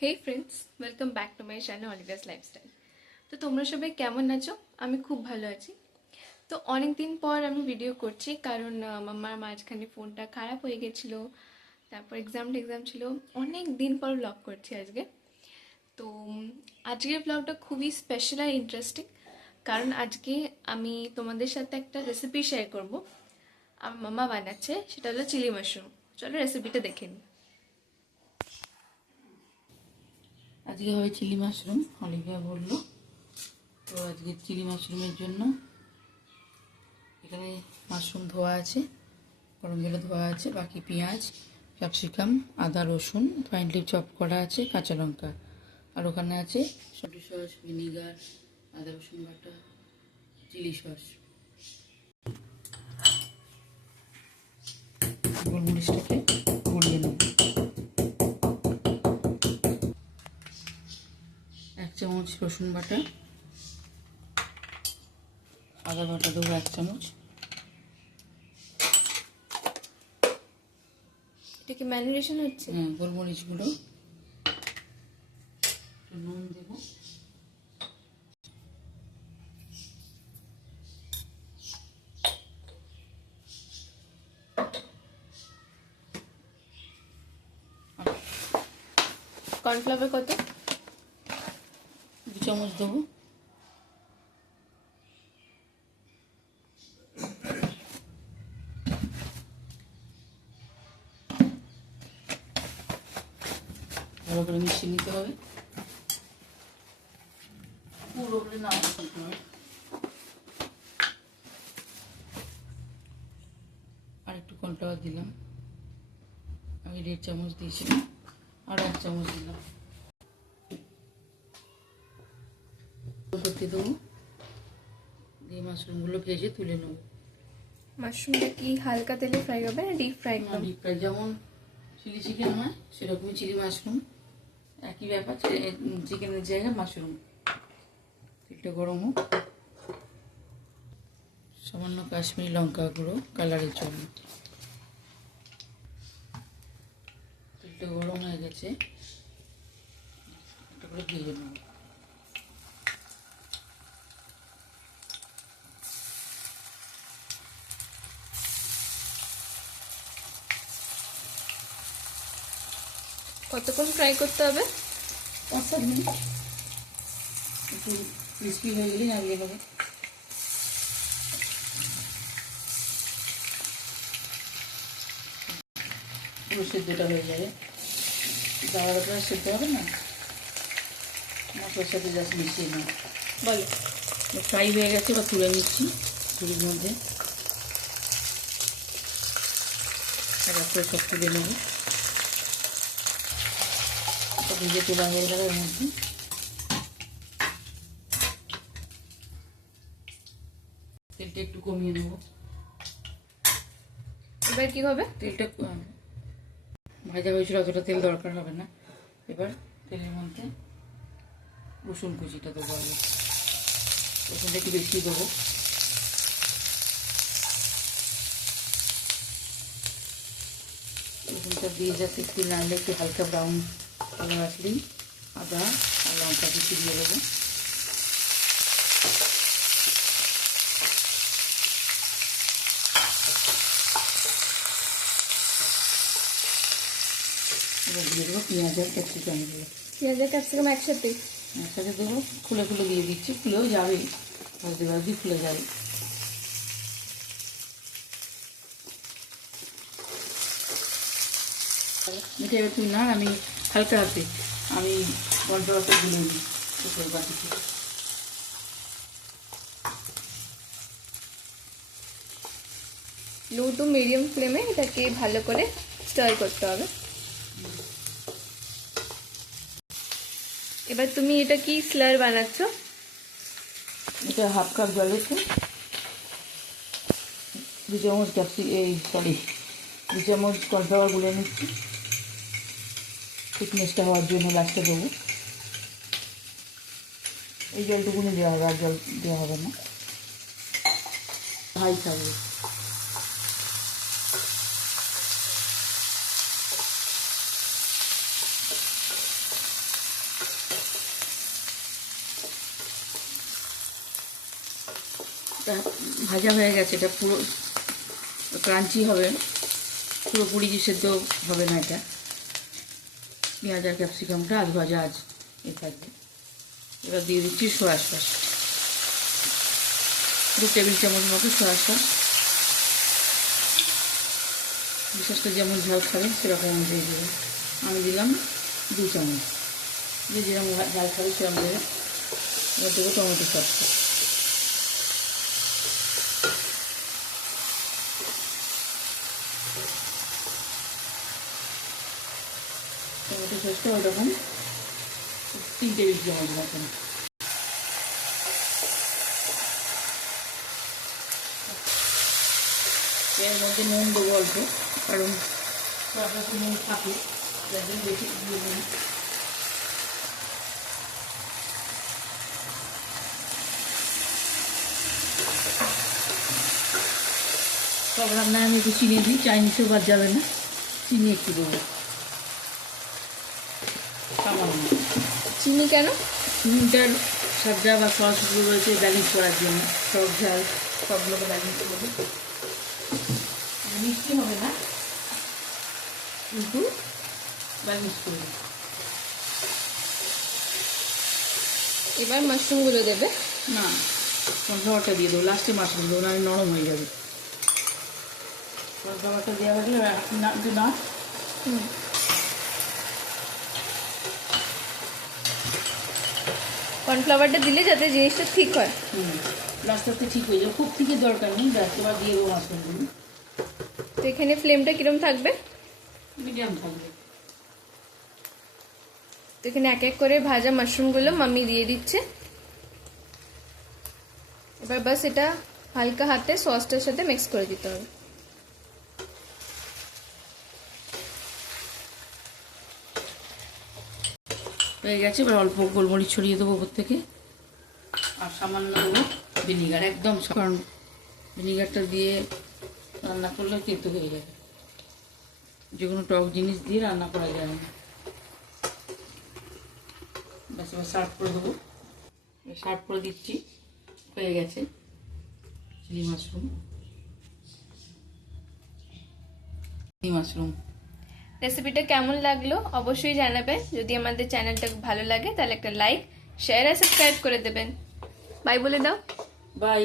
Hey friends, welcome back to my channel Olivia's lifestyle. তো তোমরা সবাই কেমন আছো? আমি খুব ভালো আছি। তো অনেক দিন পর আমি ভিডিও করছি কারণ আমার মাঝখানে ফোনটা খারাপ হয়ে গেছিলো। তারপর এক্সাম ছিল। অনেক দিন পর ব্লগ করছি আজকে। তো আজকের ব্লগটা খুবই স্পেশাল আর ইন্টারেস্টিং, কারণ আজকে আমি তোমাদের সাথে একটা রেসিপি শেয়ার করব। আমার মামা বানাচ্ছে, সেটা হলো চিলি মাশরুম। চলো রেসিপিটা দেখে নিই। আজকে হবে চিলি মাশরুম, অলিভিয়া বললো। তো আজকে চিলি মাশরুমের জন্য এখানে মাশরুম ধোয়া আছে, গরম জলে ধোয়া আছে, বাকি পেঁয়াজ, ক্যাপসিকাম, আদা, রসুন ফাইনলি চপ করা আছে, কাঁচা লঙ্কা, আর ওখানে আছে সবজি সস, ভিনিগার, আদা রসুন বাটা, চিলি সস। গোলমরিচটাকে গুঁড়িয়ে নেব। 1 চামচ রসুন বাটা, আদা বাটা দেবো 1 চামচ। এটা কি ম্যারিনেশন হচ্ছে? হ্যাঁ, গোলমরিচ গুঁড়ো, নুন দেবো, কর্নফ্লাওয়ার কত? 2 চামচ দেবো। ভালো করে মিশিয়ে নিতে হবে, পুরো করে না করতে হবে। আর একটু কর্নফ্লাওয়ার দিলাম, আমি 1.5 চামচ দিয়েছিলাম, আর 1 চামচ দিলাম। করতে দেবো, দিয়ে মাশরুমগুলো ভেজে তুলে নেবো। মাশরুমটা কি হালকা তেলে ফ্রাই হবে না ডিপ ফ্রাই? ডিপ ফ্রাই যেমন চিলি চিকেন হয় সেরকমই চিলি মাশরুম, একই ব্যাপার। চিকেনের জায়গায় মাশরুম। তেলটা গরম হোক, সামান্য কাশ্মীরি লঙ্কা গুঁড়ো কালারের জন্য। তেলটা গরম হয়ে গেছে, একটা করে ভেজে নেব। কতক্ষণ ফ্রাই করতে হবে? 5-7 মিনিট, একটু ক্রিস্পি হয়ে গেলে নামিয়ে নেবে। পুরো সেদ্ধটা হয়ে যাবে, দাওয়াটা সেদ্ধ হবে না, মশলার সাথে জাস্ট মিশিয়ে নেব। বলো। ফ্রাই হয়ে গেছে, বা তুলে নিচ্ছি ঝুড়ির মধ্যে। তারপরে সব তুলে নেব, ভেজে তোলা হয়ে গেল। এর মধ্যে তেলটা একটু কমিয়ে নেব। এবার কি হবে? তেলটা ভাজা হয়েছিল, অতটা তেল দরকার হবে না। এবার তেলের মধ্যে রসুন কুচিটা দেবো। আগে রসুনটা একটু বেশি দেবো। রসুনটা দিয়ে যাতে একটু নাড়লে, একটু হালকা ব্রাউন কালার আসলেই আদা আর লঙ্কা কুচি দিয়ে দেবো। এবার দিয়ে দেবো পেঁয়াজ আর ক্যাপসিকামগুলো। পেঁয়াজ আর ক্যাপসিকাম একসাথে? একসাথে দেবো, খুলে খুলে দিয়ে দিচ্ছি। খুলেও যাবে, ভাজতে ভাজতে খুলে যাবে। এটা এবার তুই না, আমি হালকা হাতে আমি কর্নফ্লাওয়ারটা গুলে নিই শুকনো বাটিতে। লো টু মিডিয়াম ফ্লেমে এটাকে ভালো করে স্টার করতে হবে। এবার তুমি এটা কি স্লার বানাচ্ছ? এটা 1/2 কাপ জলেতে 2 চামচ দু চামচ কর্নফ্লাওয়ার গুলে নিচ্ছি, থিকনেসটা হওয়ার জন্য লাস্টে দেবো। এই জলটুকুনি দেওয়া হবে, আর জল দেওয়া হবে না, হাই থাকবে। ভাজা হয়ে গেছে, এটা পুরো ক্রাঞ্চি হবে, পুরোপুরি যে সেদ্ধ হবে না এটা। পেঁয়াজ আর ক্যাপসিকামটা আধ ভাজা আজ এ থাকবে। এবার দিয়ে দিচ্ছি সয়া সস, 2 টেবিল চামচ মতো সয়া সস। বিশেষ করে যেমন ঝাল খাবে সেরকম অনুযায়ী দেবে। আমি দিলাম 2 চামচ, যে যেরকম ঝাল খাবে সেরকম দেবে। এবার দেবো টমেটো সসটা, টমেটো সসটা ওইরকম 3 টেবিল চামচ মতন। এর মধ্যে নুন দেবো অল্প, কারণ নুন থাকে, যার জন্য বেশি দিয়ে দেবো। সব রান্নায় আমি একটু চিনি দিই, চাইনিজও বাদ যাবে না, চিনি একটু দেবো সামান্য। চিনি কেন? চিনিটার সবজা বা সসগুলো রয়েছে ব্যালেন্স করার জন্য, টক ঝাল সবগুলোকে ব্যালেন্স করবে। মিষ্টি হবে না, কিন্তু ব্যালেন্স করবে। এবার মাশরুমগুলো দেবে? না, কর্নফ্লাওয়ারটা দিয়ে দেবো লাস্টে, মাশরুম দেবো না, নরম হয়ে যাবে। কর্নফ্লাওয়ারটা দেওয়া হলে না কর্নফ্লাওয়ারটা দিলে যাতে জিনিসটা ঠিক হয়। লাস্টটাতে ঠিক হয়ে যাবে, খুব ঠিকের দরকার নেই। ব্যাস এবার দিয়ে দেবো মাশরুমগুলো। তো এখানে ফ্লেমটা কিরম থাকবে? মিডিয়াম থাকবে। তো এখানে এক এক করে ভাজা মাশরুমগুলো মাম্মি দিয়ে দিচ্ছে। এবার বাস এটা হালকা হাতে সসটার সাথে মিক্স করে দিতে হবে। হয়ে গেছে, এবার অল্প গোলমরিচ ছড়িয়ে দেবো ওপর থেকে, আর সামান্য দেবো ভিনিগার, একদম। কারণ ভিনিগারটা দিয়ে রান্না করলে তেতো হয়ে যাবে, যে কোনো টক জিনিস দিয়ে রান্না করা যায় না। ব্যাস এবার সার্ভ করে দেবো। সার্ভ করে দিচ্ছি, হয়ে গেছে চিলি মাশরুম। রেসিপিটা কেমন লাগলো অবশ্যই জানাবে। যদি আমাদের চ্যানেলটা ভালো লাগে তাহলে একটা লাইক, শেয়ার আর সাবস্ক্রাইব করে দেবেন। বাই বলে দাও। বাই।